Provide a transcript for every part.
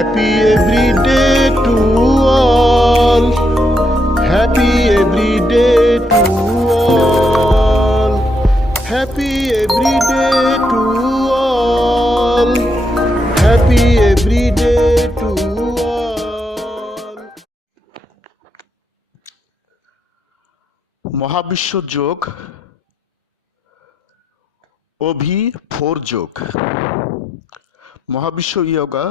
Happy every day to all. Happy every day to all. Happy every day to all. Happy every day to all. মহাবিশ্ব যোগ অভি4 যোগ। মহাবিশ্ব yoga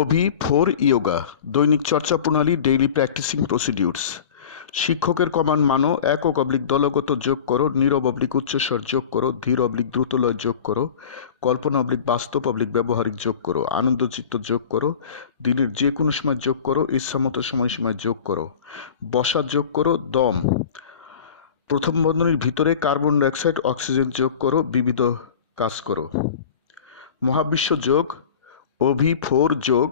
অভি4 yoga. দৈনিক চর্চা প্রণালী, daily practising procedures. শিক্ষকের command মানো, একক অবলিক দলগত যোগ করো, নীরব অবলিক উচ্চস্বর যোগ করো, ধীর অবলিক দ্রুতলয় যোগ করো, কল্পনা অবলিক বাস্তব অবলিক ব্যবহারিক যোগ করো, আনন্দচিত্ত যোগ করো, দিনের যে কোনো সময় যোগ করো, ইচ্ছামতো সময়সীমায় যোগ করো, বসা যোগ করো, দম। প্রথম বন্ধনীর ভিতরে কার্বন ডাইঅক্সাইড অক্সিজেন যোগ করো, বিবিধ কাজ করো। মহাবিশ্ব যোগ অভি4 যোগ।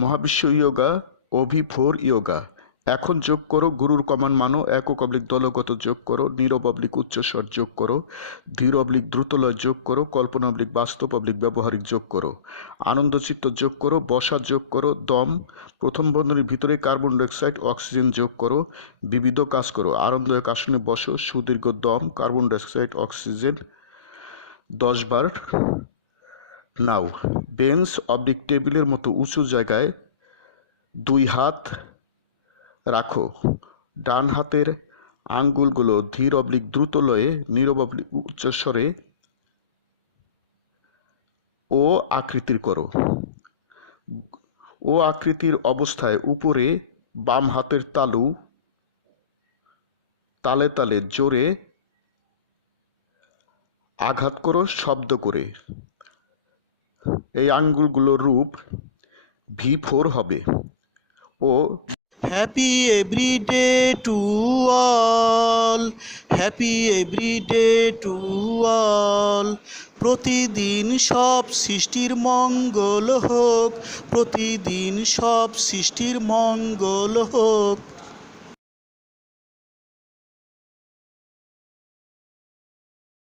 মহাবিশ্ব ইয়োগা অভি4 ইয়োগা। এখন যোগ করো, গুরুর কমান্ড মানো, একক অবলিক দলগত যোগ করো, নীরব অবলিক উচ্চস্বর যোগ করো, ধীর অবলিক দ্রুতলয় যোগ করো, কল্পনা অবলিক বাস্তব অবলিক ব্যবহারিক যোগ করো, আনন্দচিত্ত যোগ করো, বসা যোগ করো, দম। প্রথম বন্ধনীর ভিতরে কার্বন ডাইঅক্সাইড অক্সিজেন যোগ করো, বিবিধ কাজ করো। আরামদায়ক আসনে বসো, সুদীর্ঘ দম, কার্বন ডাইঅক্সাইড অক্সিজেন 10 বার নাও। বেঞ্চ অবলিক টেবিলের মতো উঁচু জায়গায় 2 হাত রাখো। ডান হাতের আঙ্গুলগুলো ধীর অবলিক দ্রুত লয়ে, নীরব অবলিক উচ্চস্বরে ও আকৃতির করো। ও আকৃতির অবস্থায় উপরে বাম হাতের তালু তালে তালে জোরে আঘাত করো শব্দ করে। এই আঙ্গুলগুলোর রূপ V4 হবে। ও happy everyday to all, happy everyday to all. প্রতিদিন সব সৃষ্টির মঙ্গল হোক, প্রতিদিন সব সৃষ্টির মঙ্গল হোক।